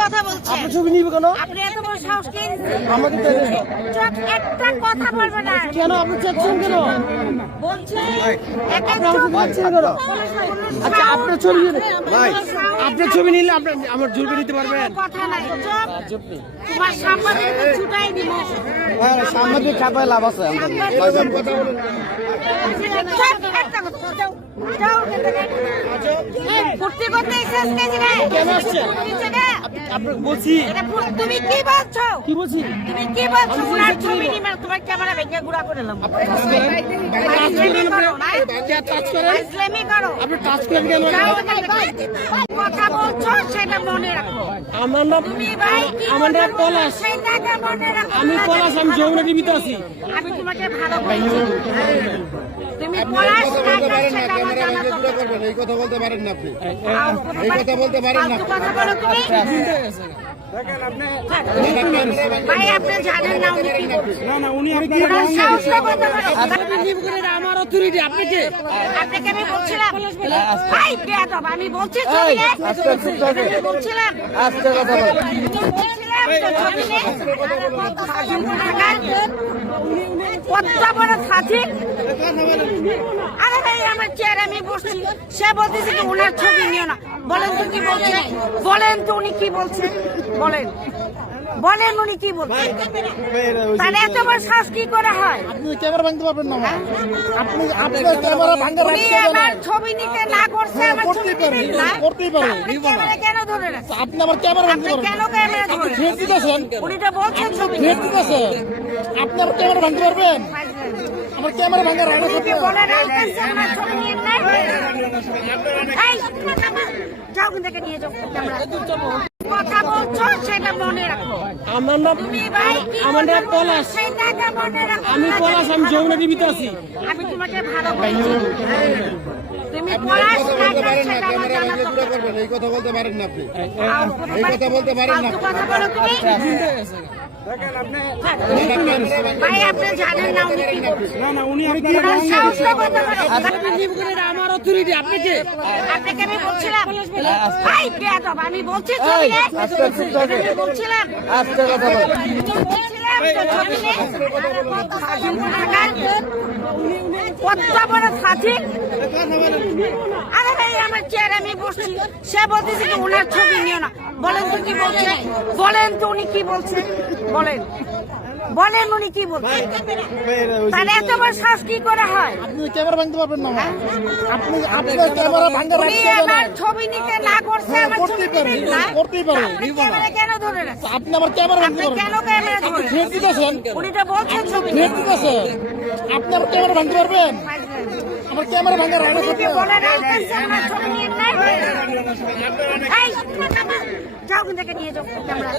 কথা বলছেন? আপনার ছবি নিবে কেন? আপনি এত বড় সাহস কে আমাকে তো একটা কথা বলবে না। কেন আপনি চাচ্ছেন কেন? বলছে আপনি আমাকে পাচ্ছেন কেন? আচ্ছা আপনার ছবি নিলে আপনার ছবি নিলে আপনি আমার জুলবে নিতে পারবেন? কথা নাই। চুপ তোমার সাংবাদিক ছুটাই দিব। সাংবাদিক খাতায় লাভ আছে কথা, করতে নাকি কেন আসছে? আপনার বলছি তুমি কি বলছো? কি বলছি? তুমি কি বলছো? ওনার ছবি তোমার ক্যামেরা ভেঙে গুড়া করে নেব ফাইজলামি করো না? টাচ করেন। আপনি টাচ করেন। কেন সেটা মনে রাখো। আমার নাম তুমি ভাই কি আমার নাম পলাশ। আমি পলাশ আমি যমুনা টিভিতে আছি। আমি তোমাকে ভালো তুমি পলাশ। এই কথা বলতে পারেন না আপনি। এই কথা বলতে পারেন না। ফালতু কথা বলো তুমি। ভাই আপনি জানেন না উনি কি না না উনি সাহসটা কত আমার অথরিটি আপনি কে আপনাকে আমি বলছিলাম। ভাই বেয়াদব আমি বলছি ছবি নে। আমি বলছিলাম। বলছিলাম তো ছবি নে। কত বড় সাথী আরে ভাই আমার চেয়ার আমি বসছি। সে বলতেছে ওনার ছবি নিও না। বলেন তো কি বলছেন বলেন তো উনি কি বলছেন বলেন। বলেন উনি কি বলছেন তাহলে এত বড় শ্বাস কি করে হয়? আপনি ক্যামেরা ভাঙতে পারবেন না আপনি আপনার ক্যামেরা ভাঙা উনি আমার ছবি নিতে না করছে আমার ছবি করতেই পারে, নিবেন না করতেই পারে, আপনি নিব ক্যামেরা কেন ধরে রাখছেন? আপনি আমার ক্যামেরা ভাঙতে পারবেন কেন ক্যামেরা ধরে ফের দিতেছেন। উনি তো বলছেন ছবি ফের দিতেছেন। আপনি আমার ক্যামেরা ভাঙতে পারবেন? আমার ক্যামেরা ভাঙার রাইট আপনি বলে আমার ছবি নিয়ে নাই এই, যাও ওখান নিয়ে যাও। ক্যামেরা কথা বলছো সেটা মনে রাখো। আমার নাম তুমি ভাই আমার নাম পলাশ। মনে আমি পলাশ আমি যমুনা টিভিতে আছি। আমি তোমাকে ভালো তুমি পলাশ সেটা আমার জানা এই কথা বলতে পারেন না আপনি। এই কথা বলতে পারেন না। ভাই আপনি জানেন না উনি কি বলছেন না না উনি ওনার সাহসটা কত বড়? আমার অথরিটি আপনি কে আপনাকে আমি বলছিলাম ভাই বেয়াদব আমি বলছি ছবি নে। আমি বলছিলাম বলছিলাম তো ছবি কত বড় সাথী আমার চেয়ার আমি বসছি। সে বলতেছে কি ওনার ছবি নিও না। বলেন তো কি বলছেন বলেন তো উনি কি বলছেন বলেন। বলেন উনি কি বলছেন তাহলে এত বড় শ্বাস কি করে হয়? আপনি ক্যামেরা ভাঙতে পারবেন না আপনি আপনার ক্যামেরা উনি রাইট আছে আমার ছবি নিতে না করছে আমার ছবি করতেই না। করতেই না। ক্যামেরা কেন ধরে রাখছেন? আপনি আমার ক্যামেরা ভাঙতে আপনি কেন ক্যামেরা ধরে দিতেছেন উনি তো বলছেন ছবি ফের দিতেছেন আপনি আমার ক্যামেরা ভাঙতে পারবেন? আমার ক্যামেরা ভাঙা আছে উনি বলে না আমার ছবি নিয়ে নাই। এই, যাও থেকে নিয়ে যাও ক্যামেরা।